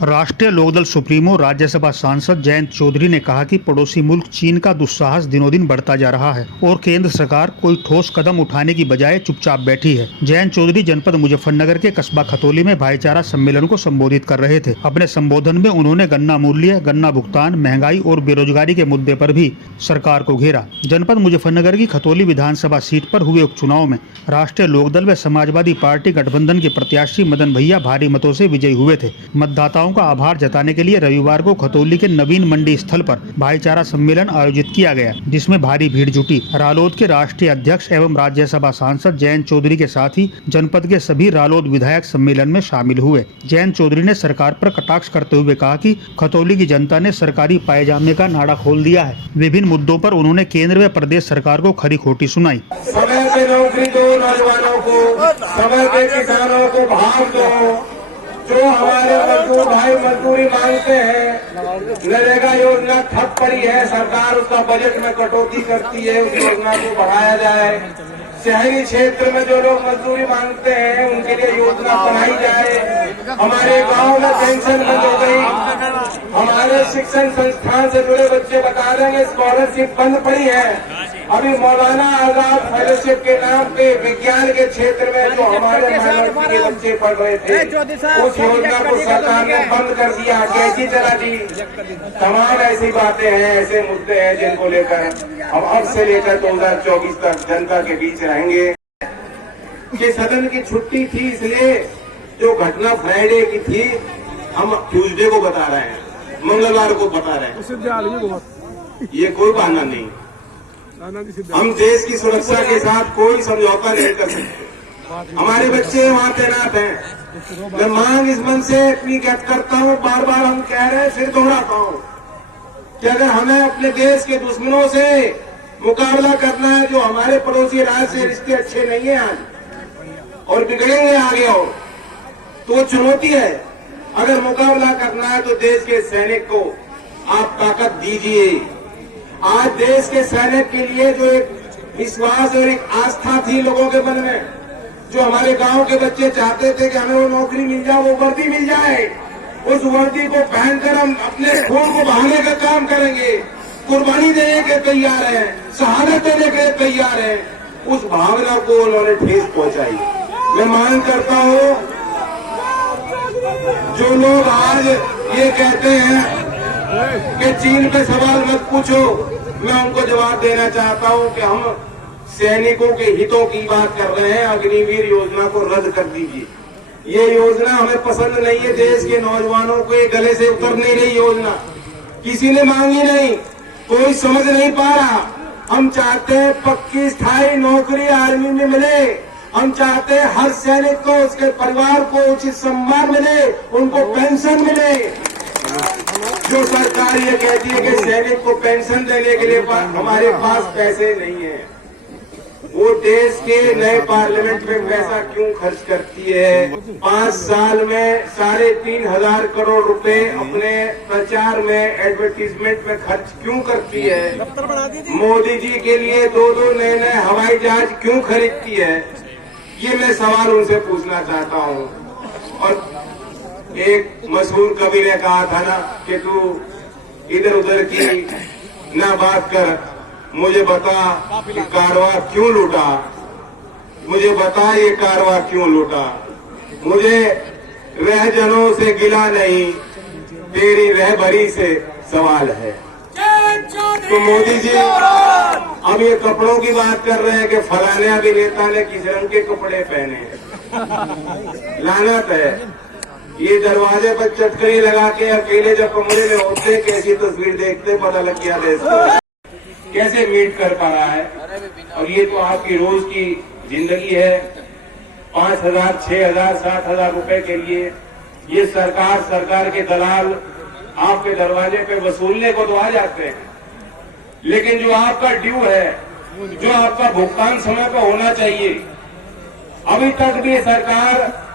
राष्ट्रीय लोकदल सुप्रीमो राज्यसभा सांसद जयंत चौधरी ने कहा कि पड़ोसी मुल्क चीन का दुस्साहस दिनों दिन बढ़ता जा रहा है और केंद्र सरकार कोई ठोस कदम उठाने की बजाय चुपचाप बैठी है। जयंत चौधरी जनपद मुजफ्फरनगर के कस्बा खतौली में भाईचारा सम्मेलन को संबोधित कर रहे थे। अपने संबोधन में उन्होंने गन्ना मूल्य, गन्ना भुगतान, महंगाई और बेरोजगारी के मुद्दे पर भी सरकार को घेरा। जनपद मुजफ्फरनगर की खतौली विधानसभा सीट पर हुए उपचुनाव में राष्ट्रीय लोकदल व समाजवादी पार्टी गठबंधन के प्रत्याशी मदन भैया भारी मतों से विजयी हुए थे। मतदाताओं का आभार जताने के लिए रविवार को खतौली के नवीन मंडी स्थल पर भाईचारा सम्मेलन आयोजित किया गया, जिसमें भारी भीड़ जुटी। रालोद के राष्ट्रीय अध्यक्ष एवं राज्यसभा सांसद जयंत चौधरी के साथ ही जनपद के सभी रालोद विधायक सम्मेलन में शामिल हुए। जयंत चौधरी ने सरकार पर कटाक्ष करते हुए कहा कि खतौली की जनता ने सरकारी पायजामे का नाड़ा खोल दिया है। विभिन्न मुद्दों पर उन्होंने केंद्र व प्रदेश सरकार को खरी खोटी सुनाई। समय पे नौकरी दो नौजवानों को, समय पे किसानों को भाव दो। जो हमारे मजदूर भाई मजदूरी मांगते हैं, नरेगा योजना ठप पड़ी है, सरकार उसका बजट में कटौती करती है, उस योजना को बढ़ाया जाए। शहरी क्षेत्र में जो लोग मजदूरी मांगते हैं उनके लिए योजना बनाई जाए। हमारे गांव में पेंशन बंद हो गई। हमारे शिक्षण संस्थान से जुड़े बच्चे बता रहे हैं स्कॉलरशिप बंद पड़ी है। अभी मौलाना आजाद फेलोशिप के नाम पे विज्ञान के क्षेत्र में जो हमारे माइनॉरिटी के बच्चे पढ़ रहे थे, उस योजना को सरकार ने बंद कर दिया। कैसी चला दी। तमाम ऐसी बातें हैं, ऐसे मुद्दे हैं जिनको लेकर हम अब से लेकर 2024 तक जनता के बीच रहेंगे। ये सदन की छुट्टी थी, इसलिए जो घटना फ्राइडे की थी हम ट्यूसडे को बता रहे हैं, मंगलवार को बता रहे हैं। ये कोई बहाना नहीं। हम देश की सुरक्षा के साथ कोई समझौता नहीं कर सकते। हमारे बच्चे वहाँ तैनात हैं। मैं मांग इस मन से अपनी करता हूँ, बार बार हम कह रहे हैं, फिर दोहराता हूँ कि अगर हमें अपने देश के दुश्मनों से मुकाबला करना है, जो हमारे पड़ोसी राज्य से रिश्ते अच्छे नहीं है आज और बिगड़ेंगे आगे, और तो चुनौती है। अगर मुकाबला करना है तो देश के सैनिक को आप ताकत दीजिए। आज देश के सैनिक के लिए जो एक विश्वास और एक आस्था थी लोगों के मन में, जो हमारे गांव के बच्चे चाहते थे कि हमें वो नौकरी मिल जाए, वो वर्दी मिल जाए, उस वर्दी को पहनकर हम अपने खून को बहाने का काम करेंगे, कुर्बानी देने के तैयार हैं, शहादत देने के तैयार हैं। उस भावना को उन्होंने ठेस पहुंचाई। मैं मांग करता हूं, जो लोग आज ये कहते हैं कि चीन पे सवाल मत पूछो, मैं उनको जवाब देना चाहता हूं कि हम सैनिकों के हितों की बात कर रहे हैं। अग्निवीर योजना को रद्द कर दीजिए। ये योजना हमें पसंद नहीं है। देश के नौजवानों को ये गले से उतर नहीं रही योजना, किसी ने मांगी नहीं, कोई समझ नहीं पा रहा। हम चाहते हैं पक्की स्थायी नौकरी आर्मी में मिले। हम चाहते हैं हर सैनिक को, उसके परिवार को उचित सम्मान मिले, उनको पेंशन मिले। जो सरकार ये कहती है कि सैनिक को पेंशन देने के लिए हमारे पास पैसे नहीं है, वो देश के नए पार्लियामेंट में पैसा क्यों खर्च करती है? 5 साल में 3,500 करोड़ रुपए अपने प्रचार में, एडवर्टीजमेंट में खर्च क्यों करती है? मोदी जी के लिए 2 नए हवाई जहाज क्यों खरीदती है? ये मैं सवाल उनसे पूछना चाहता हूँ। और एक मशहूर कवि ने कहा था ना कि तू इधर उधर की ना बात कर, मुझे बता कि कारवा क्यों लूटा, मुझे बता ये कारवा क्यों लूटा। मुझे रहजनों से गिला नहीं, तेरी रहबरी से सवाल है। तो मोदी जी अब ये कपड़ों की बात कर रहे हैं कि फलाने अभिनेता ने किस रंग के कपड़े पहने। लानत है। ये दरवाजे पर चटकनी लगा के अकेले जब कमरे में होते, कैसी तस्वीर देखते, पता लग गया देश को कैसे मीट कर पा रहा है। और ये तो आपकी रोज की जिंदगी है। 5,000, 6,000, 7,000 रुपए के लिए ये सरकार के दलाल आपके दरवाजे पे वसूलने को तो आ जाते हैं, लेकिन जो आपका ड्यू है, जो आपका भुगतान समय पर होना चाहिए, अभी तक भी सरकार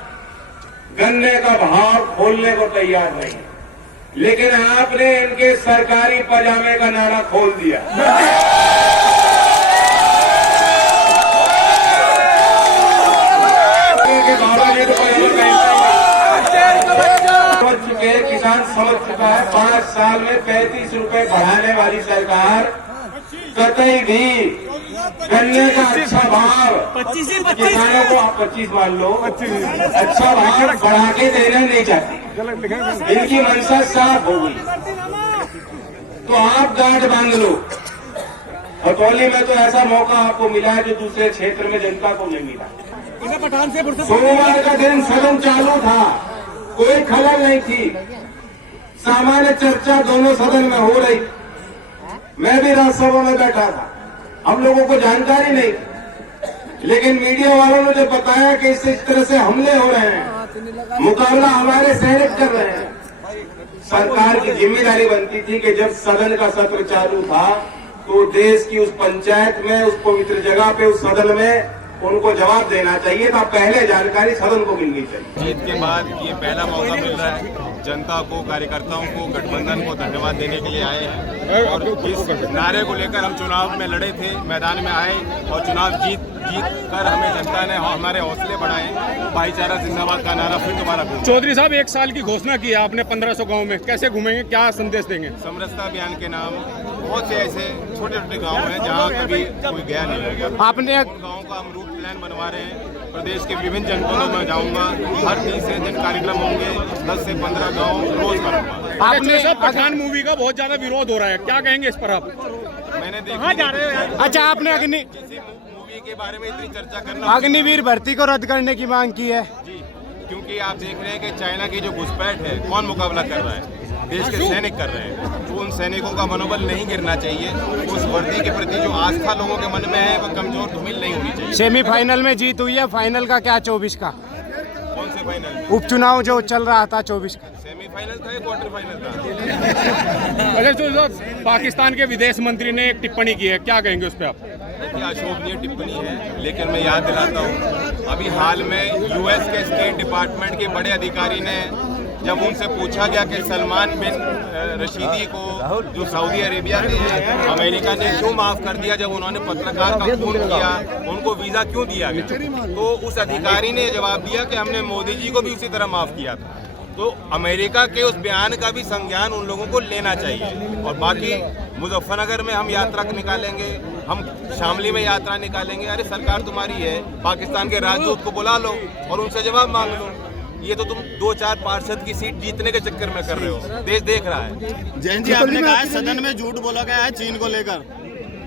गन्ने का भाव खोलने को तैयार नहीं। लेकिन आपने इनके सरकारी पजामे का नाड़ा खोल दिया। बाबा जी तो पजामा पहनते हैं। किसान समझ चुका है 5 साल में 35 रुपए बढ़ाने वाली सरकार कतई भी गन्ने का अच्छा भाव किसानों को, आप 25 मान लो, अच्छा भाव बढ़ा के देना नहीं चाहती। इनकी मंशा साफ हो गई तो आप गांठ बांध लो। खतौली में तो ऐसा मौका आपको मिला है जो दूसरे क्षेत्र में जनता को नहीं मिला। सोमवार का दिन सदन चालू था, कोई खलल नहीं थी, सामान्य चर्चा दोनों सदन में हो रही। मैं भी राज्यसभा में बैठा था, हम लोगों को जानकारी नहीं थी, लेकिन मीडिया वालों ने जब बताया कि इस तरह से हमले हो रहे हैं, मुकाबला हमारे सैनिक कर रहे हैं, सरकार की जिम्मेदारी बनती थी कि जब सदन का सत्र चालू था तो देश की उस पंचायत में, उस पवित्र जगह पे, उस सदन में उनको जवाब देना चाहिए था। पहले जानकारी सदन को मिलनी चाहिए। जीत के बाद ये पहला मौका मिल रहा है, जनता को, कार्यकर्ताओं को, गठबंधन को धन्यवाद देने के लिए आए हैं और इस नारे को लेकर हम चुनाव में लड़े थे, मैदान में आए और चुनाव जीत कर हमें जनता ने हमारे हौसले बढ़ाए। भाईचारा जिंदाबाद का नारा फिर दोबारा गूंजा। चौधरी साहब, 1 साल की घोषणा की है आपने 1500 गाँव में, कैसे घूमेंगे, क्या संदेश देंगे? समरसता अभियान के नाम बहुत से ऐसे छोटे छोटे गाँव हैं जहाँ कभी कोई गया नहीं है। आपने गाँव का हम रूट प्लान बनवा रहे हैं। प्रदेश के विभिन्न जनपदों में जाऊंगा, हर 30 से जन कार्यक्रम होंगे, 10 से 15 गाँव रोज करूंगा। आपने पठान मूवी का बहुत ज्यादा विरोध हो रहा है, क्या कहेंगे इस पर आप? मैंने देखा। अच्छा, आपने मूवी के बारे में इतनी चर्चा करना, अग्निवीर भर्ती को रद्द करने की मांग की है जी, क्योंकि आप देख रहे हैं कि चाइना की जो घुसपैठ है, कौन मुकाबला कर रहा है? देश के सैनिक कर रहे हैं। तो उन सैनिकों का मनोबल नहीं गिरना चाहिए। उस वर्दी के प्रति जो आस्था लोगों के मन में है वो कमजोर धूमिल नहीं होनी चाहिए। सेमीफाइनल में जीत हुई है, फाइनल का क्या 24 का? कौन से फाइनल? उपचुनाव जो चल रहा था 24 का। सेमीफाइनल था या क्वार्टर फाइनल था? अच्छा, तो पाकिस्तान के विदेश मंत्री ने एक टिप्पणी की है, क्या कहेंगे उस पर आप? अशोभनीय टिप्पणी है, लेकिन मैं याद दिलाता हूँ, अभी हाल में यूएस के स्टेट डिपार्टमेंट के बड़े अधिकारी ने जब उनसे पूछा गया कि सलमान बिन रशीदी को जो सऊदी अरेबिया के हैं, अमेरिका ने क्यों माफ कर दिया जब उन्होंने पत्रकार का खून किया, उनको वीजा क्यों दिया गया, तो उस अधिकारी ने जवाब दिया कि हमने मोदी जी को भी उसी तरह माफ किया था। तो अमेरिका के उस बयान का भी संज्ञान उन लोगों को लेना चाहिए। और बाकी मुजफ्फरनगर में हम यात्रा निकालेंगे, हम शामली में यात्रा निकालेंगे। अरे सरकार तुम्हारी है, पाकिस्तान के राजदूत को बुला लो और उनसे जवाब मांग लो। ये तो तुम 2-4 पार्षद की सीट जीतने के चक्कर में कर रहे हो, देश देख रहा है। जैन जी, आपने कहा है सदन में झूठ बोला गया है चीन को लेकर।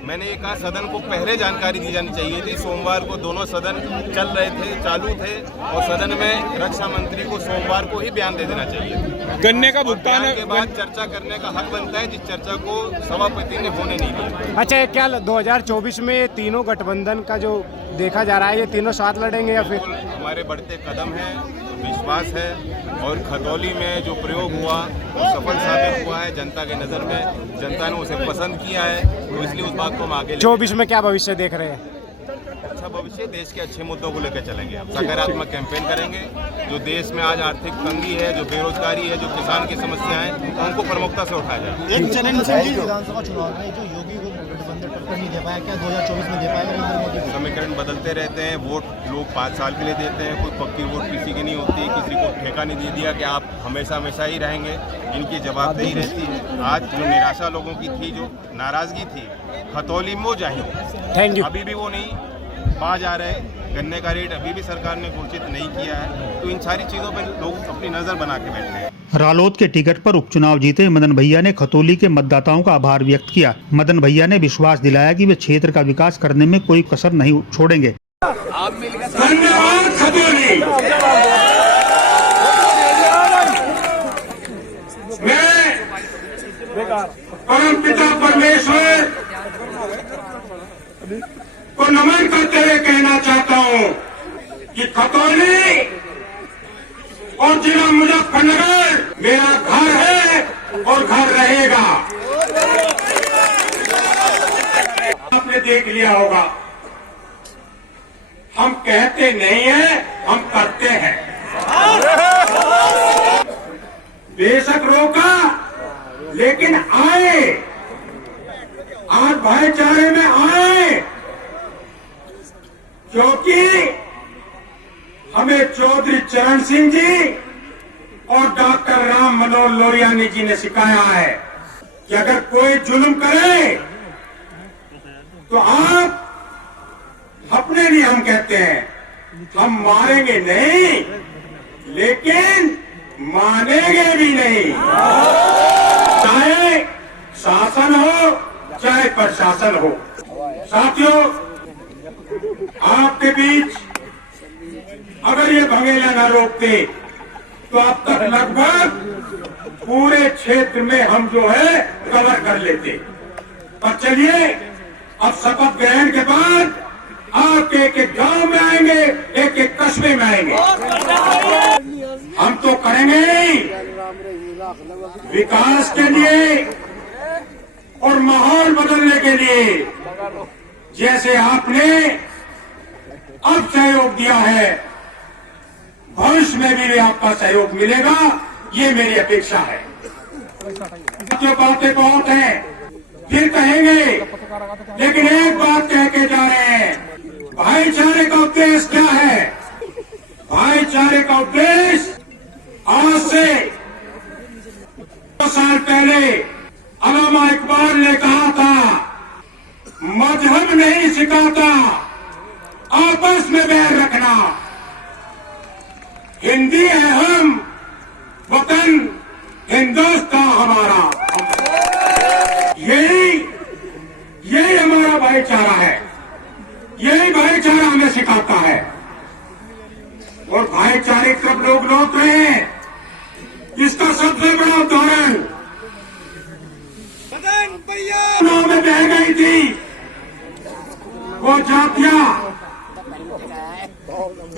मैंने ये कहा सदन को पहले जानकारी दी जानी चाहिए थी। सोमवार को दोनों सदन चल रहे थे, चालू थे, और सदन में रक्षा मंत्री को सोमवार को ही बयान दे देना चाहिए। गन्ने का भुगतान के बाद चर्चा करने का हक बनता है, जिस चर्चा को सभापति ने होने नहीं दिया। अच्छा, क्या 2024 में तीनों गठबंधन का जो देखा जा रहा है, ये तीनों साथ लड़ेंगे या फिर? हमारे बढ़ते कदम है, विश्वास है, और खतौली में जो प्रयोग हुआ वो सफल साबित हुआ है। जनता के नज़र में जनता ने उसे पसंद किया है, तो इसलिए उस बात को हम आगे 24 में क्या भविष्य देख रहे हैं? अच्छा भविष्य, देश के अच्छे मुद्दों को लेकर चलेंगे, हम सकारात्मक कैंपेन करेंगे। जो देश में आज आर्थिक तंगी है, जो बेरोजगारी है, जो किसान की समस्या है, उनको प्रमुखता से उठाया जाए। एक चरण विधानसभा चुनाव में जो योगी को गठबंधन टक्कर नहीं दे पाया, क्या 2024 में दे पाएगा नरेंद्र मोदी? समीकरण बदलते रहते हैं, वोट लोग 5 साल के लिए देते हैं, कोई पक्की वोट किसी की नहीं होती, किसी को ठेका नहीं दे दिया कि आप हमेशा हमेशा ही रहेंगे। इनकी जवाबदेही रहती है। आज जो निराशा लोगों की थी, जो नाराजगी थी, खतौली में वो जाहिर, थैंक यू। अभी भी वो नहीं पा जा रहे। गन्ने का रेट अभी भी सरकार ने घोषित नहीं किया है। तो इन सारी चीज़ों पर लोग अपनी नज़र बना के बैठे हैं। रालोद के टिकट पर उपचुनाव जीते मदन भैया ने खतौली के मतदाताओं का आभार व्यक्त किया। मदन भैया ने विश्वास दिलाया कि वे क्षेत्र का विकास करने में कोई कसर नहीं छोड़ेंगे। धन्यवाद खतौली। मैं परम पिता परमेश्वर को नमन करते हुए कहना चाहता हूं कि खतौली और जिला मुजफ्फरनगर मेरा घर है और घर रहेगा। आपने देख लिया होगा, हम कहते नहीं हैं, हम करते हैं। बेशक रोका, लेकिन आए, आज भाईचारे में आए, क्योंकि हमें चौधरी चरण सिंह जी और डॉक्टर राम मनोहर लोरियानी जी ने सिखाया है कि अगर कोई जुल्म करे तो आप अपने लिए हम कहते हैं हम मारेंगे नहीं लेकिन मानेंगे भी नहीं, चाहे शासन हो चाहे प्रशासन हो। साथियों, आपके बीच अगर ये भंगेला न रोकते तो अब तक लगभग पूरे क्षेत्र में हम जो है कवर कर लेते। पर चलिए, अब शपथ ग्रहण के बाद आप एक एक गांव में आएंगे, एक एक कस्बे में आएंगे। हम तो करेंगे ही विकास के लिए और माहौल बदलने के लिए। जैसे आपने अब सहयोग दिया है, भविष्य में भी आपका सहयोग मिलेगा, ये मेरी अपेक्षा है। जो बातें बहुत हैं, फिर कहेंगे, लेकिन एक बात कह के जा रहे हैं, भाईचारे का उद्देश्य क्या है? भाईचारे का उद्देश्य आज से 2 साल पहले अल्लामा इकबाल ने कहा था, मजहब नहीं सिखाता आपस में बैर रखना, हिंदी है हम, वतन हिंदुस्तान हमारा। यही हमारा भाईचारा है, यही भाईचारा हमें सिखाता है। और भाईचारे कब लोग लौट रहे हैं, इसका सबसे बड़ा उदाहरण में बह गई थी वो जातियां,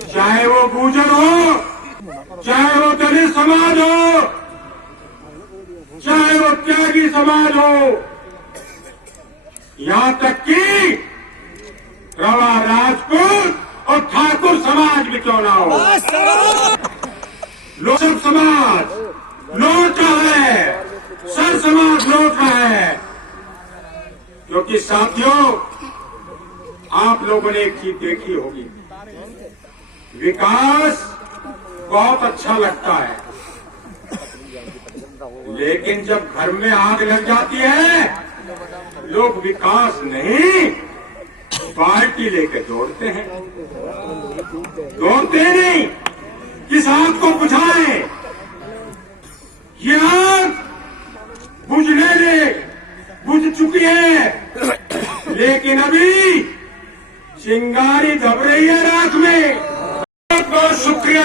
चाहे वो गुर्जर हो, चाहे वो दलित समाज हो, चाहे वो त्यागी समाज हो, यहां तक कि रवा राजपूत और ठाकुर समाज भी क्यों ना हो, लोग समाज लौट रहा है, सर समाज लौट रहा है। क्योंकि साथियों, आप लोगों ने एक चीज देखी होगी, विकास बहुत अच्छा लगता है, लेकिन जब घर में आग लग जाती है, लोग विकास नहीं पार्टी लेके दौड़ते हैं। दौड़ते नहीं, किस आग को बुझाए, ये आग बुझने दे, बुझ चुकी है, लेकिन अभी चिंगारी दब रही है रात में। बहुत बहुत शुक्रिया,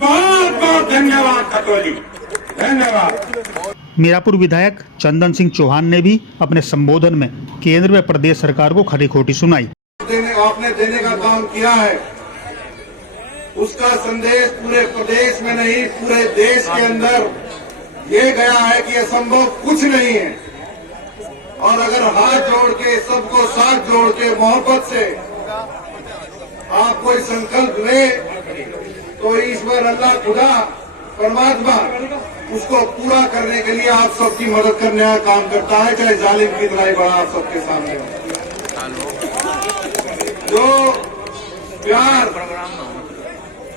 बहुत बहुत धन्यवाद खतौली, धन्यवाद। मीरापुर विधायक चंदन सिंह चौहान ने भी अपने संबोधन में केंद्र व प्रदेश सरकार को खरी खोटी सुनाई। आपने देने का काम किया है, उसका संदेश पूरे प्रदेश में नहीं पूरे देश के अंदर ये गया है कि असंभव कुछ नहीं है। और अगर हाथ जोड़ के, सबको साथ जोड़ के, मोहब्बत से आप कोई संकल्प ले तो ईश्वर अल्लाह खुदा परमात्मा उसको पूरा करने के लिए आप सबकी मदद करने का काम करता है, चाहे जालिम की तरह बड़ा आप सबके सामने हो। जो प्यार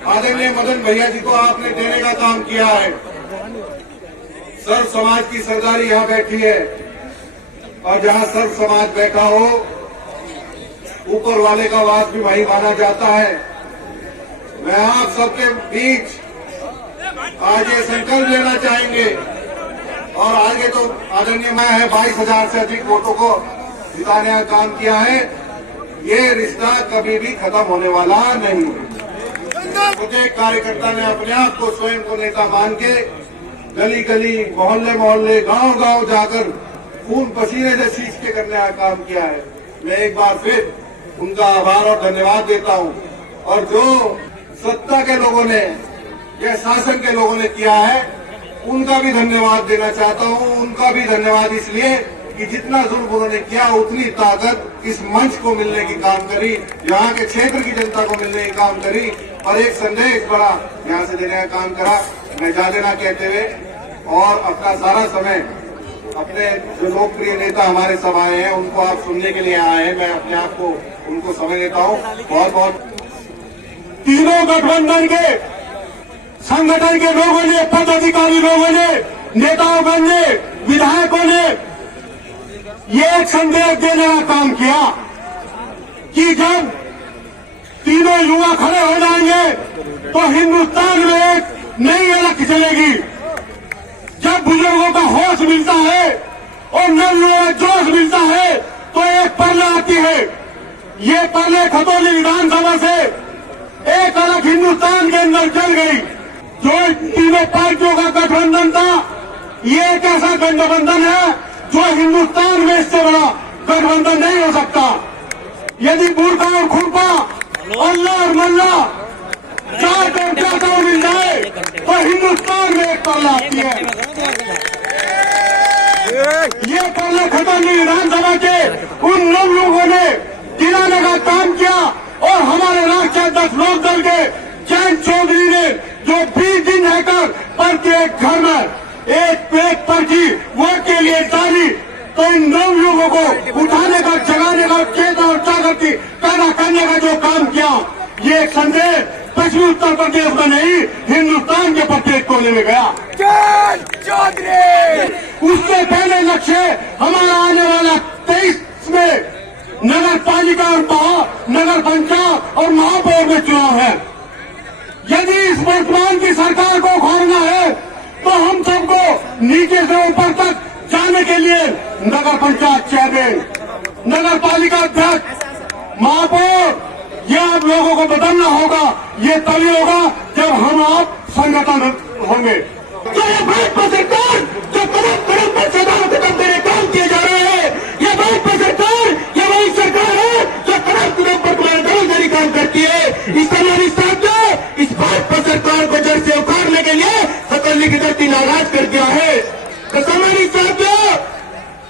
आदरणीय मदन भैया जी को आपने देने का काम किया है, सर्व समाज की सरदारी यहाँ बैठी है, और जहाँ सर्व समाज बैठा हो, ऊपर वाले का वास भी वही माना जाता है। मैं आप सबके बीच आज ये संकल्प लेना चाहेंगे, और आगे तो आदरणीय मैं है 22,000 से अधिक वोटों को जिताने का काम किया है। ये रिश्ता कभी भी खत्म होने वाला नहीं है। प्रत्येक कार्यकर्ता ने अपने आप को स्वयं को नेता मान के गली गली, मोहल्ले मोहल्ले, गांव गांव जाकर खून पसीने से सींच के करने का काम किया है। मैं एक बार फिर उनका आभार और धन्यवाद देता हूं। और जो सत्ता के लोगों ने या शासन के लोगों ने किया है, उनका भी धन्यवाद देना चाहता हूं। उनका भी धन्यवाद इसलिए कि जितना जुल्म उन्होंने किया, उतनी ताकत इस मंच को मिलने की काम करी, यहाँ के क्षेत्र की जनता को मिलने की काम करी, और एक संदेश बड़ा यहाँ से देने का काम करा। मैं जा देना कहते हुए और अपना सारा समय अपने जो लोकप्रिय नेता हमारे सब आए हैं, उनको आप सुनने के लिए आए हैं, मैं अपने आप को उनको समय देता हूँ। बहुत बहुत तीनों गठबंधन के संगठन के लोगों ने, पदाधिकारी लोगों ने नेताओं ने, विधायकों ने ये एक संदेश देने का काम किया कि जब तीनों युवा खड़े हो जाएंगे तो हिंदुस्तान में एक नई अलग चलेगी। जब बुजुर्गों का होश मिलता है और नवयुवा जोश मिलता है तो एक परला आती है। ये परले खतौली विधानसभा से एक अलग हिंदुस्तान के अंदर चल गई। जो तीनों पार्टियों का गठबंधन था, ये एक ऐसा गठबंधन है जो हिंदुस्तान में इससे बड़ा गठबंधन नहीं हो सकता। यदि बूढ़ा और खुरपा, अल्लाह और मल्ला, जाट और जाटा मिल जाए तो हिंदुस्तान में एक परला आती है। ये परले खतौली विधानसभा के उन लोगों ने गिराने का काम किया और हमारे राष्ट्रीय अध्यक्ष लोकदल के जयंत चौधरी ने जो 20 दिन रहकर प्रत्येक घर में एक पर्ची वोट के लिए डाली, तो इन नवयुवकों को उठाने का, जगाने का, चेतना और जागृति पैदा करने का जो काम किया, ये एक संदेश पश्चिमी उत्तर प्रदेश में नहीं, हिंदुस्तान के प्रत्येक कोने में गया। उससे पहले लक्ष्य हमारा आने वाला 23 में नगर पालिका और नगर पंचायत और महापौर में चुनाव है। यदि इस वर्तमान की सरकार को खोलना है तो हम सबको नीचे से ऊपर तक जाने के लिए नगर पंचायत चेयरमैन, नगर पालिका अध्यक्ष, महापौर, ये आप लोगों को बदलना होगा। ये तभी होगा जब हम आप संगठन होंगे। तो ये भाजपा सरकार जो कदम कदम पर सदाओं कदम मेरे काम किए जा रहे हैं, ये भाजपा सरकार, ये वही सरकार है जो कदम कदम पर तुम्हारे दलगरी काम करती है। इस हमारी साथियों, इस भाजपा सरकार को जड़ से उखाड़ने के लिए सकल्ली की धरती नाराज कर दिया है। तो हमारी साथियों,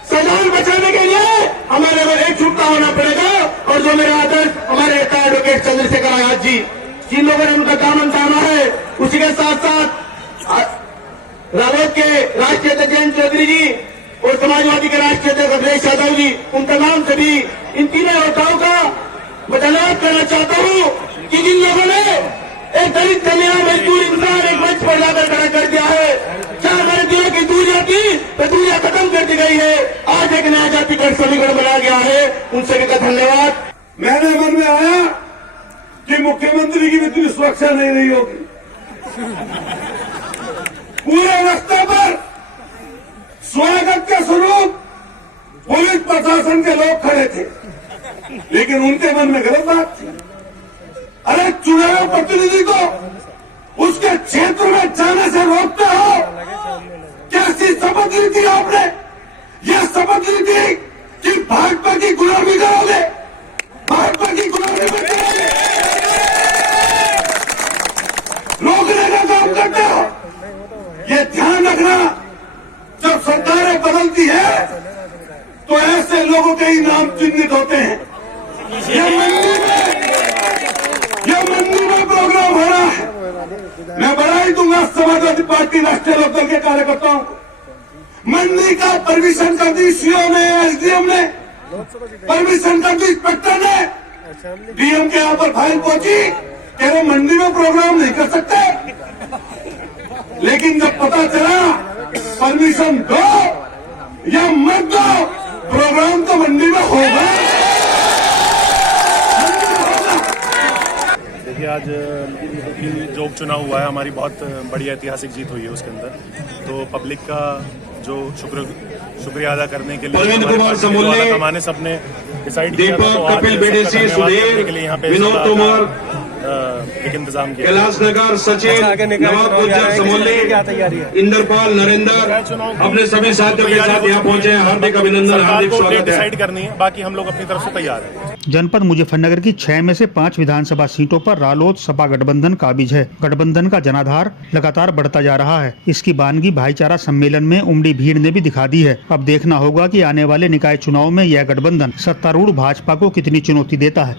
संविधान बचाने के लिए हमारे को एकजुटता होना पड़ेगा। और जो मेरा आदर्श हमारे नेता एडवोकेट चंद्रशेखर आजाद जी, जिन लोगों ने उनका दामन थामा है, उसी के साथ साथ रालोद के राष्ट्रीय अध्यक्ष जयंत चौधरी जी और समाजवादी के राष्ट्रीय अध्यक्ष अखिलेश यादव जी, उन तमाम सभी इन तीनों नेताओं का मैं धन्यवाद करना चाहता हूं कि जिन लोगों ने एक दलित कन्या मजदूर इंसान एक मंच पर लाकर खड़ा कर दिया है। जहां हमारे दिलों की दूरियां थी तो दूरियां खत्म कर दी गई है। आज एक नया जातिगत समीकरण बनाया गया है, उन सभी का धन्यवाद। मेरे मन में आया कि मुख्यमंत्री की भी इतनी सुरक्षा नहीं रही होगी। पूरे रास्ते पर स्वागत के स्वरूप पुलिस प्रशासन के लोग खड़े थे, लेकिन उनके मन में गलत बात थी। अरे चुनाव प्रतिनिधि को उसके क्षेत्र में जाने से रोकते हो, कैसी शपथ ली थी आपने? यह शपथ ली थी कि भाजपा की गुलामी करोगे, भाजपा की गुलामी में करोगे, रोकने का काम करते हो। ये ध्यान रखना, जब सरकारें बदलती है तो ऐसे लोगों के ही नाम चिन्हित होते हैं। यह मंडी में प्रोग्राम हो रहा है। मैं बधाई दूंगा समाजवादी पार्टी राष्ट्रीय लोकदल के कार्यकर्ताओं को। मंडी का परमिशन कर दी सीओ ने, एसडीएम ने परमिशन कर दी, इंस्पेक्टर ने, डीएम के यहाँ पर फाइल पहुंची कह रहे मंडी में प्रोग्राम नहीं कर सकते। लेकिन जब पता चला परमिशन दो या मत दो, प्रोग्राम तो मंडी में होगा। देखिए, आज जो उपचुनाव हुआ है, हमारी बहुत बड़ी ऐतिहासिक जीत हुई है उसके अंदर। तो पब्लिक का जो शुक्रिया अदा करने के लिए हमारे सबने डिसाइड किया था, तो आज के लिए यहाँ पे एक इंतजाम किया। कैलाश नगर सचिव नवाब गुज्जर समोली, इंद्रपाल नरेंद्र अपने सभी साथियों के साथ यहाँ पहुंचे हैं। हार्दिक अभिनंदन, हार्दिक स्वागत है। डिसाइड करनी है, बाकी हम लोग अपनी तरफ से तैयार हैं। जनपद मुजफ्फरनगर की 6 में से 5 विधानसभा सीटों पर रालोद सपा गठबंधन काबिज है। गठबंधन का जनाधार लगातार बढ़ता जा रहा है। इसकी बानगी भाईचारा सम्मेलन में उमड़ी भीड़ ने भी दिखा दी है। अब देखना होगा कि आने वाले निकाय चुनाव में यह गठबंधन सत्तारूढ़ भाजपा को कितनी चुनौती देता है।